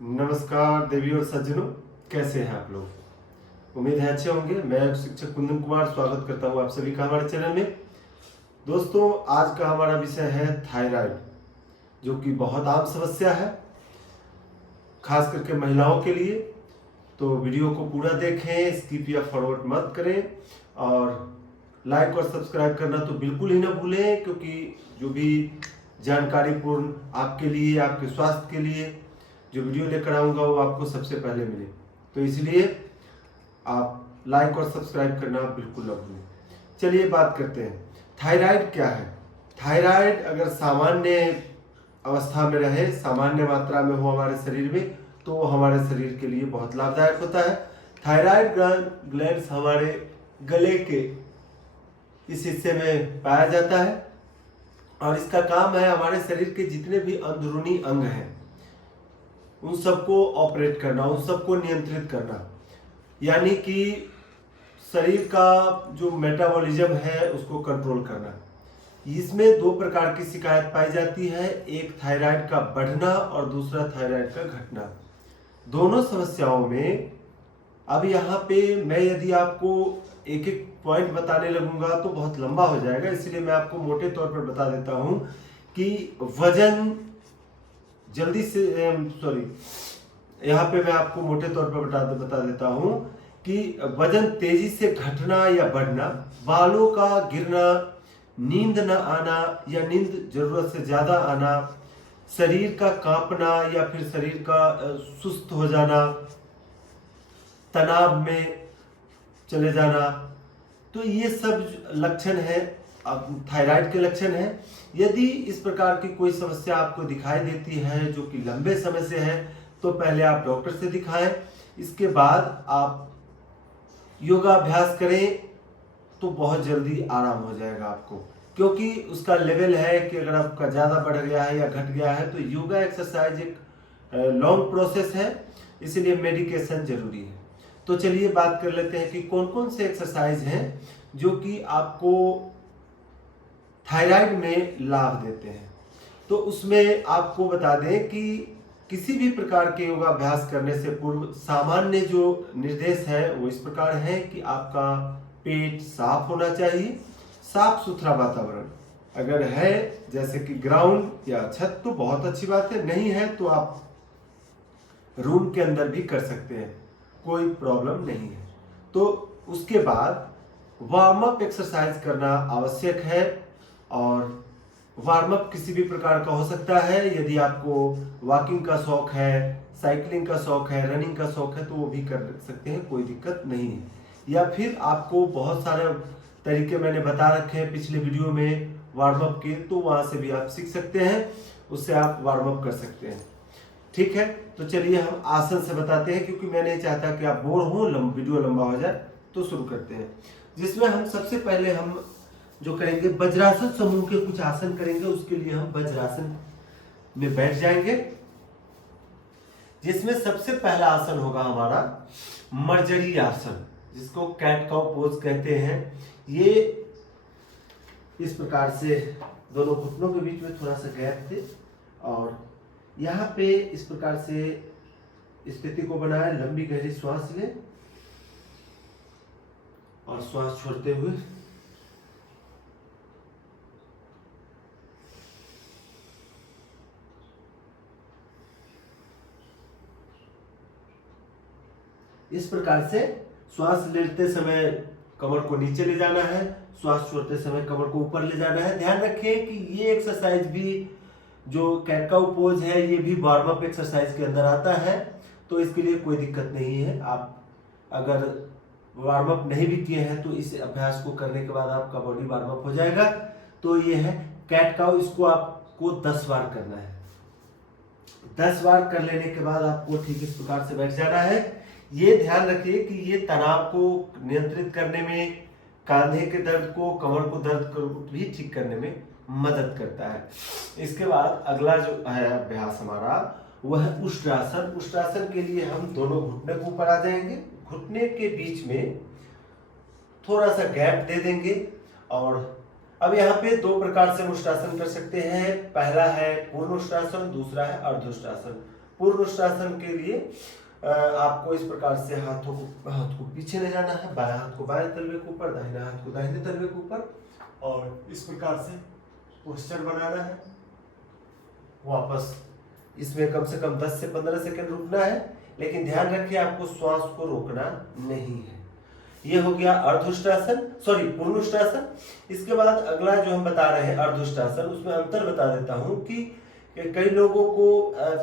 नमस्कार देवी और सज्जनों, कैसे हैं आप लोग। उम्मीद है अच्छे होंगे। मैं शिक्षक कुंदन कुमार स्वागत करता हूं आप सभी का हमारे चैनल में। दोस्तों, आज का हमारा विषय है थायराइड, जो कि बहुत आम समस्या है, खास करके महिलाओं के लिए। तो वीडियो को पूरा देखें, स्किप या फॉरवर्ड मत करें, और लाइक और सब्सक्राइब करना तो बिल्कुल ही ना भूलें, क्योंकि जो भी जानकारीपूर्ण आपके लिए, आपके स्वास्थ्य के लिए जो वीडियो लेकर आऊँगा वो आपको सबसे पहले मिले। तो इसलिए आप लाइक और सब्सक्राइब करना बिल्कुल ना भूलें। चलिए बात करते हैं, थायराइड क्या है। थायराइड अगर सामान्य अवस्था में रहे, सामान्य मात्रा में हो हमारे शरीर में, तो वो हमारे शरीर के लिए बहुत लाभदायक होता है। थायराइड ग्लैंड्स हमारे गले के इस हिस्से में पाया जाता है, और इसका काम है हमारे शरीर के जितने भी अंदरूनी अंग हैं उन सबको ऑपरेट करना, उन सबको नियंत्रित करना। यानी कि शरीर का जो मेटाबॉलिज्म है उसको कंट्रोल करना। इसमें दो प्रकार की शिकायत पाई जाती है, एक थायराइड का बढ़ना और दूसरा थायराइड का घटना। दोनों समस्याओं में अब यहाँ पे मैं यदि आपको एक एक पॉइंट बताने लगूंगा तो बहुत लंबा हो जाएगा, इसलिए मैं आपको मोटे तौर पर बता देता हूँ कि वजन जल्दी से यहाँ पे मैं आपको मोटे तौर पर बता देता हूँ कि वजन तेजी से घटना या बढ़ना, बालों का गिरना, नींद न आना या नींद जरूरत से ज्यादा आना, शरीर का कांपना या फिर शरीर का सुस्त हो जाना, तनाव में चले जाना, तो ये सब लक्षण है, थायराइड के लक्षण है। यदि इस प्रकार की कोई समस्या आपको दिखाई देती है जो कि लंबे समय से है, तो पहले आप डॉक्टर से दिखाएं। इसके बाद आप योगाभ्यास करें तो बहुत जल्दी आराम हो जाएगा आपको, क्योंकि उसका लेवल है कि अगर आपका ज़्यादा बढ़ गया है या घट गया है तो योगा एक्सरसाइज एक लॉन्ग प्रोसेस है, इसलिए मेडिकेशन जरूरी है। तो चलिए बात कर लेते हैं कि कौन कौन से एक्सरसाइज हैं जो कि आपको थायराइड में लाभ देते हैं। तो उसमें आपको बता दें कि किसी भी प्रकार के योगाभ्यास करने से पूर्व सामान्य जो निर्देश है वो इस प्रकार है कि आपका पेट साफ होना चाहिए, साफ सुथरा वातावरण अगर है, जैसे कि ग्राउंड या छत, तो बहुत अच्छी बात है, नहीं है तो आप रूम के अंदर भी कर सकते हैं, कोई प्रॉब्लम नहीं है। तो उसके बाद वार्म अप एक्सरसाइज करना आवश्यक है, और वार्म अप किसी भी प्रकार का हो सकता है। यदि आपको वॉकिंग का शौक है, साइकिलिंग का शौक है, रनिंग का शौक है, तो वो भी कर सकते हैं, कोई दिक्कत नहीं है। या फिर आपको बहुत सारे तरीके मैंने बता रखे हैं पिछले वीडियो में वार्म अप के, तो वहां से भी आप सीख सकते हैं, उससे आप वार्म अप कर सकते हैं। ठीक है, तो चलिए हम आसन से बताते हैं, क्योंकि मैं नहीं चाहता कि आप बोर हो, वीडियो लंबा हो जाए। तो शुरू करते हैं, जिसमें हम सबसे पहले हम जो करेंगे वज्रासन समूह के कुछ आसन करेंगे। उसके लिए हम वज्रासन में बैठ जाएंगे, जिसमें सबसे पहला आसन होगा हमारा मर्जरी आसन, जिसको कैट काउ पोज कहते हैं। ये इस प्रकार से दोनों घुटनों के बीच में थोड़ा सा गैप दे, और यहाँ पे इस प्रकार से स्थिति को बनाए, लंबी गहरी श्वास लें और श्वास छोड़ते हुए इस प्रकार से श्वास लेते समय कमर को नीचे ले जाना है, श्वास छोड़ते समय कमर को ऊपर ले जाना है। ध्यान रखें कि ये एक्सरसाइज भी जो कैट काउ पोज है ये भी वार्म अप एक्सरसाइज के अंदर आता है, तो इसके लिए कोई दिक्कत नहीं है। आप अगर वार्म अप नहीं भी किए हैं तो इस अभ्यास को करने के बाद आपका बॉडी वार्म अप हो जाएगा। तो ये है कैट काउ, इसको आपको 10 बार करना है। 10 बार कर लेने के बाद आपको ठीक इस प्रकार से बैठ जाना है। ये ध्यान रखिए कि ये तनाव को नियंत्रित करने में, कंधे के दर्द को, कमर को दर्द को भी ठीक करने में मदद करता है। इसके बाद अगला जो है अभ्यास हमारा वह है उष्ट्रासन। उष्ट्रासन के लिए हम दोनों घुटने को ऊपर आ जाएंगे, घुटने के बीच में थोड़ा सा गैप दे देंगे, और अब यहाँ पे दो प्रकार से उष्ट्रासन कर सकते हैं। पहला है पूर्ण उष्ट्रासन, दूसरा है अर्ध उष्ट्रासन। पूर्णुष्टासन के लिए आपको इस प्रकार से हाथ को पीछे ले जाना है, बाएं हाथ को बाएं तलवे के ऊपर, दाहिने हाथ को दाहिने तलवे के ऊपर, और इस प्रकार से पोस्चर बनाना है। वापस इसमें कम से कम 10 से 15 सेकंड रुकना है, लेकिन ध्यान रखिए आपको श्वास को रोकना नहीं है। ये हो गया पूर्णुष्टासन। इसके बाद अगला जो हम बता रहे हैं अर्धुष्टासन, उसमें अंतर बता देता हूं कि कई लोगों को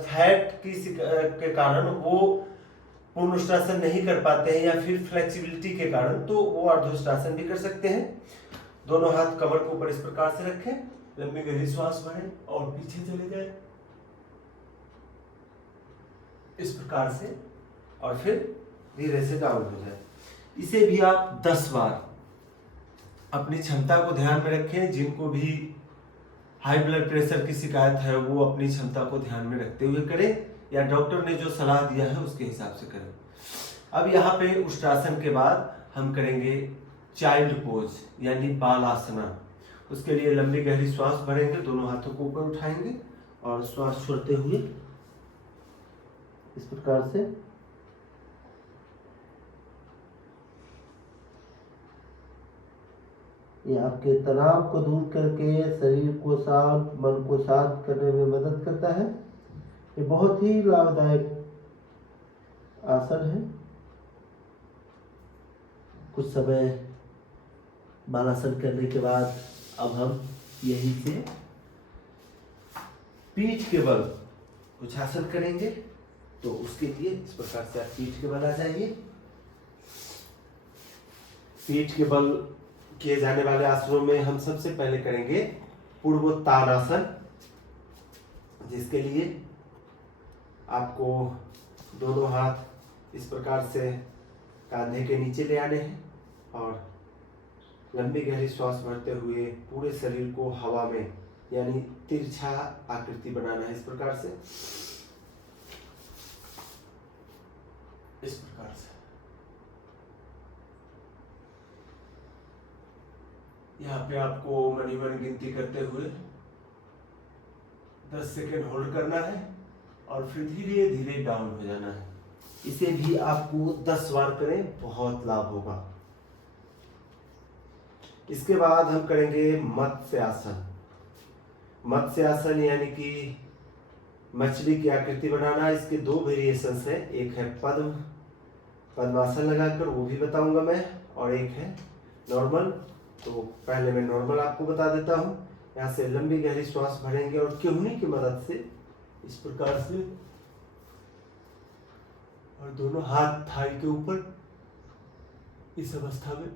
फैट के कारण वो पूर्णुष्टासन नहीं कर पाते हैं, या फिर फ्लेक्सिबिलिटी के कारण, तो वो अर्धुष्टासन भी कर सकते हैं। दोनों हाथ कमर के ऊपर इस प्रकार से रखें, लंबी गहरी श्वास भरें और पीछे चले जाए इस प्रकार से, और फिर धीरे से डाउन हो जाए। इसे भी आप 10 बार अपनी क्षमता को ध्यान में रखें। जिनको भी हाई ब्लड प्रेशर की शिकायत है वो अपनी क्षमता को ध्यान में रखते हुए करें, या डॉक्टर ने जो सलाह दिया है उसके हिसाब से करें। अब यहाँ पे उष्टासन के बाद हम करेंगे चाइल्ड पोज यानी बालासना। उसके लिए लंबी गहरी श्वास भरेंगे, दोनों हाथों को ऊपर उठाएंगे और श्वास छोड़ते हुए इस प्रकार से ये आपके तनाव को दूर करके शरीर को शांत, मन को शांत करने में मदद करता है। ये बहुत ही लाभदायक आसन है। कुछ समय बालासन करने के बाद अब हम यहीं से पीठ के बल कुछ आसन करेंगे, तो उसके लिए इस प्रकार से आप पीठ के बल आ जाइए। पीठ के बल किए जाने वाले आसनों में हम सबसे पहले करेंगे पूर्वोत्तानासन, जिसके लिए आपको दोनों हाथ इस प्रकार से कंधे के नीचे ले आने हैं और लंबी गहरी श्वास भरते हुए पूरे शरीर को हवा में यानी तिरछा आकृति बनाना है। इस प्रकार से यहाँ पे आपको मनी गिनती करते हुए 10 सेकेंड होल्ड करना है और फिर धीरे धीरे डाउन हो जाना है। इसे भी आपको 10 बार करें, बहुत लाभ होगा। इसके बाद हम करेंगे मत्स्यासन। मत्स्यासन यानी कि मछली की आकृति बनाना। इसके 2 वेरिएशंस हैं, एक है पद्मासन लगाकर, वो भी बताऊंगा मैं, और एक है नॉर्मल। तो पहले मैं नॉर्मल आपको बता देता हूँ। यहाँ से लंबी गहरी श्वास भरेंगे और केहूनी की मदद से इस प्रकार से, और दोनों हाथ थाई के ऊपर इस अवस्था में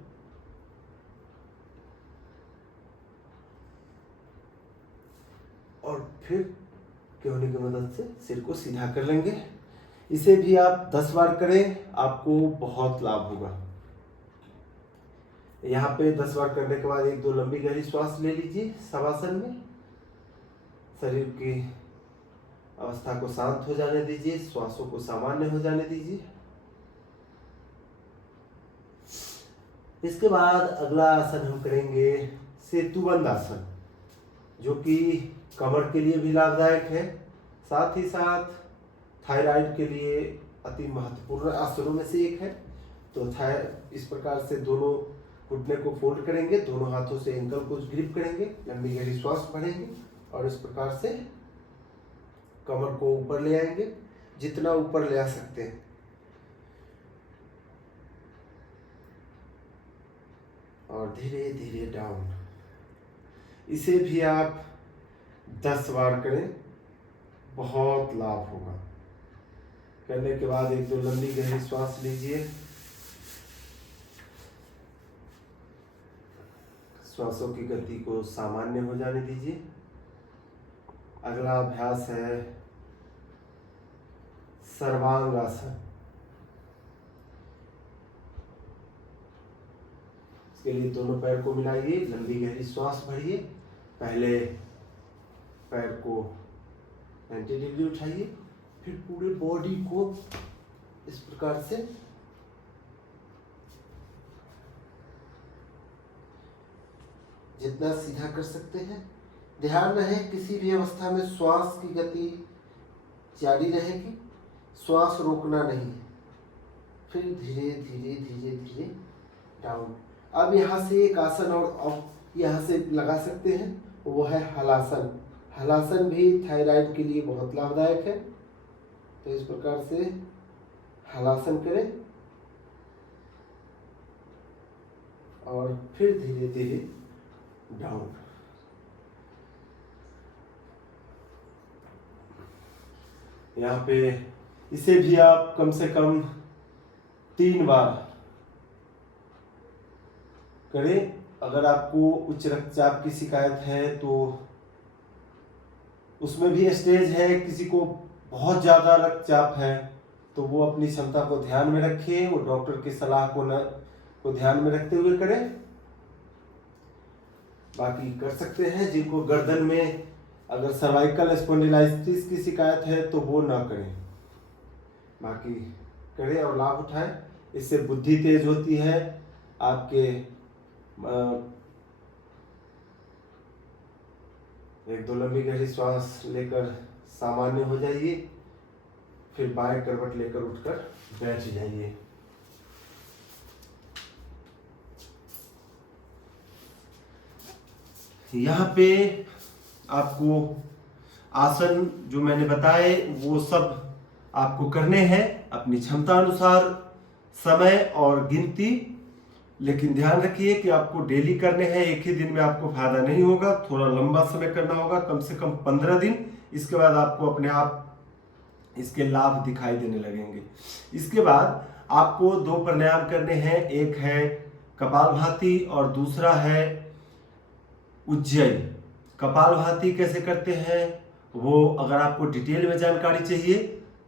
और फिर केहूनी की मदद से सिर को सीधा कर लेंगे। इसे भी आप 10 बार करें, आपको बहुत लाभ होगा। यहाँ पे 10 बार करने के बाद 1-2 लंबी गहरी श्वास ले लीजिए शवासन में। शरीर की अवस्था को शांत हो जाने दीजिए, श्वासों को सामान्य हो जाने दीजिए। इसके बाद अगला आसन हम करेंगे सेतुबंद आसन, जो कि कमर के लिए भी लाभदायक है, साथ ही साथ थायराइड के लिए अति महत्वपूर्ण आसनों में से एक है। तो इस प्रकार से दोनों घुटने को फोल्ड करेंगे, दोनों हाथों से एंकल को ग्रिप करेंगे, लंबी गहरी श्वास भरेंगे और इस प्रकार से कमर को ऊपर ले आएंगे, जितना ऊपर ले आ सकते हैं। और धीरे धीरे डाउन। इसे भी आप 10 बार करें, बहुत लाभ होगा। करने के बाद 1-2 लंबी गहरी श्वास लीजिए, श्वासों की गति को सामान्य हो जाने दीजिए। अगला अभ्यास है सर्वांगासन। इसके लिए दोनों पैर को मिलाइए, लंबी गहरी श्वास भरिए, पहले पैर को 90 डिग्री उठाइए, फिर पूरे बॉडी को इस प्रकार से जितना सीधा कर सकते हैं। ध्यान रहे किसी भी अवस्था में श्वास की गति जारी रहेगी, श्वास रोकना नहीं है। फिर धीरे धीरे धीरे धीरे डाउन। अब यहाँ से एक आसन और यहाँ से लगा सकते हैं, वो है हलासन। हलासन भी थायराइड के लिए बहुत लाभदायक है। तो इस प्रकार से हलासन करें और फिर धीरे धीरे डाउन। यहाँ पे इसे भी आप कम से कम 3 बार करें। अगर आपको उच्च रक्तचाप की शिकायत है तो उसमें भी स्टेज है। किसी को बहुत ज़्यादा रक्तचाप है तो वो अपनी क्षमता को ध्यान में रखे, वो डॉक्टर की सलाह को ध्यान में रखते हुए करें। बाकी कर सकते हैं। जिनको गर्दन में अगर सर्वाइकल स्पॉन्डिलाइटिस की शिकायत है तो वो ना करें, बाकी करें और लाभ उठाएं। इससे बुद्धि तेज होती है। आपके एक दो लंबी गहरी श्वास लेकर सामान्य हो जाइए, फिर बाएं करवट लेकर उठकर बैठ जाइए। यहाँ पे आपको आसन जो मैंने बताए वो सब आपको करने हैं अपनी क्षमता अनुसार, समय और गिनती। लेकिन ध्यान रखिए कि आपको डेली करने हैं, एक ही दिन में आपको फायदा नहीं होगा, थोड़ा लंबा समय करना होगा, कम से कम 15 दिन। इसके बाद आपको अपने आप इसके लाभ दिखाई देने लगेंगे। इसके बाद आपको 2 प्राणायाम करने हैं, एक है कपालभाति और दूसरा है उज्जयी। कपालभाति कैसे करते हैं वो अगर आपको डिटेल में जानकारी चाहिए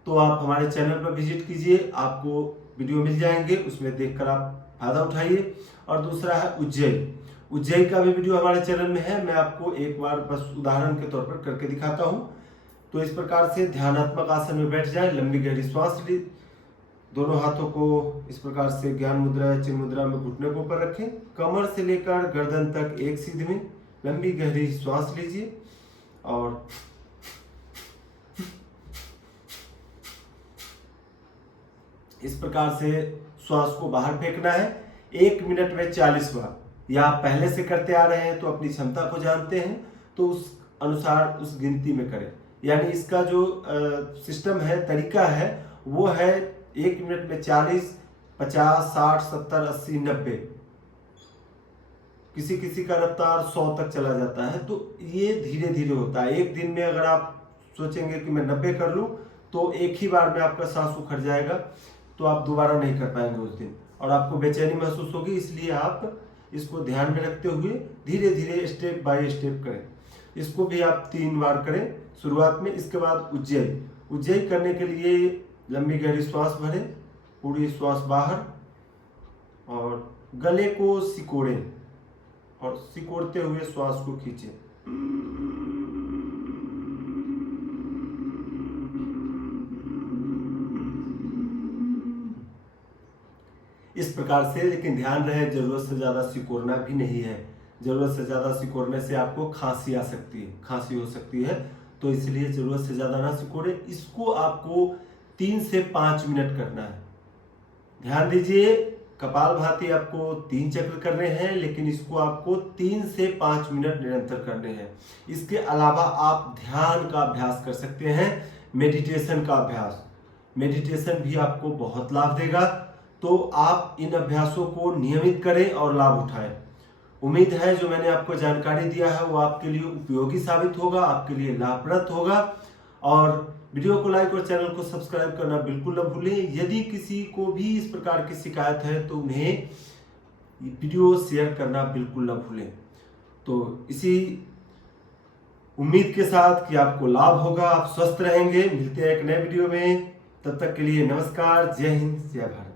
तो आप हमारे चैनल पर विजिट कीजिए, आपको वीडियो मिल जाएंगे, उसमें देखकर आप फायदा उठाइए। और दूसरा है उज्जयी। उज्जयी का भी वीडियो हमारे चैनल में है, मैं आपको एक बार बस उदाहरण के तौर पर करके दिखाता हूँ। तो इस प्रकार से ध्यानात्मक आसन में बैठ जाए, लंबी गहरी श्वास ली, दोनों हाथों को इस प्रकार से ज्ञान मुद्रा या चिन्ह मुद्रा में घुटने को ऊपर रखें, कमर से लेकर गर्दन तक एक सीध में लंबी गहरी श्वास लीजिए और इस प्रकार से श्वास को बाहर फेंकना है 1 मिनट में 40 बार। या आप पहले से करते आ रहे हैं तो अपनी क्षमता को जानते हैं तो उस अनुसार उस गिनती में करें। यानी इसका जो सिस्टम है, तरीका है, वो है 1 मिनट में 40, 50, 60, 70, 80, 90, किसी किसी का रफ्तार 100 तक चला जाता है। तो ये धीरे धीरे होता है। एक दिन में अगर आप सोचेंगे कि मैं 90 कर लूँ तो एक ही बार में आपका सांस उखड़ जाएगा, तो आप दोबारा नहीं कर पाएंगे उस दिन और आपको बेचैनी महसूस होगी। इसलिए आप इसको ध्यान में रखते हुए धीरे धीरे स्टेप बाय स्टेप करें। इसको भी आप 3 बार करें शुरुआत में। इसके बाद उज्जयी। उज्जयी करने के लिए लंबी गहरी श्वास भरें, पूरी श्वास बाहर और गले को सिकोड़ें और सिकोड़ते हुए श्वास को खींचें। इस प्रकार से, लेकिन ध्यान रहे जरूरत से ज्यादा सिकोड़ना भी नहीं है। जरूरत से ज्यादा सिकोड़ने से आपको खांसी आ सकती है, खांसी हो सकती है, तो इसलिए जरूरत से ज्यादा ना सिकोड़े। इसको आपको 3 से 5 मिनट करना है। ध्यान दीजिए, कपालभाति आपको 3 चक्र करने हैं, लेकिन इसको आपको 3 से 5 मिनट निरंतर करने हैं। इसके अलावा आप ध्यान का अभ्यास कर सकते हैं, मेडिटेशन का अभ्यास। मेडिटेशन भी आपको बहुत लाभ देगा, तो आप इन अभ्यासों को नियमित करें और लाभ उठाएं। उम्मीद है जो मैंने आपको जानकारी दिया है वो आपके लिए उपयोगी साबित होगा, आपके लिए लाभप्रद होगा। और वीडियो को लाइक और चैनल को सब्सक्राइब करना बिल्कुल न भूलें। यदि किसी को भी इस प्रकार की शिकायत है तो उन्हें वीडियो शेयर करना बिल्कुल न भूलें। तो इसी उम्मीद के साथ कि आपको लाभ होगा, आप स्वस्थ रहेंगे। मिलते हैं एक नए वीडियो में, तब तक के लिए नमस्कार, जय हिंद, जय भारत।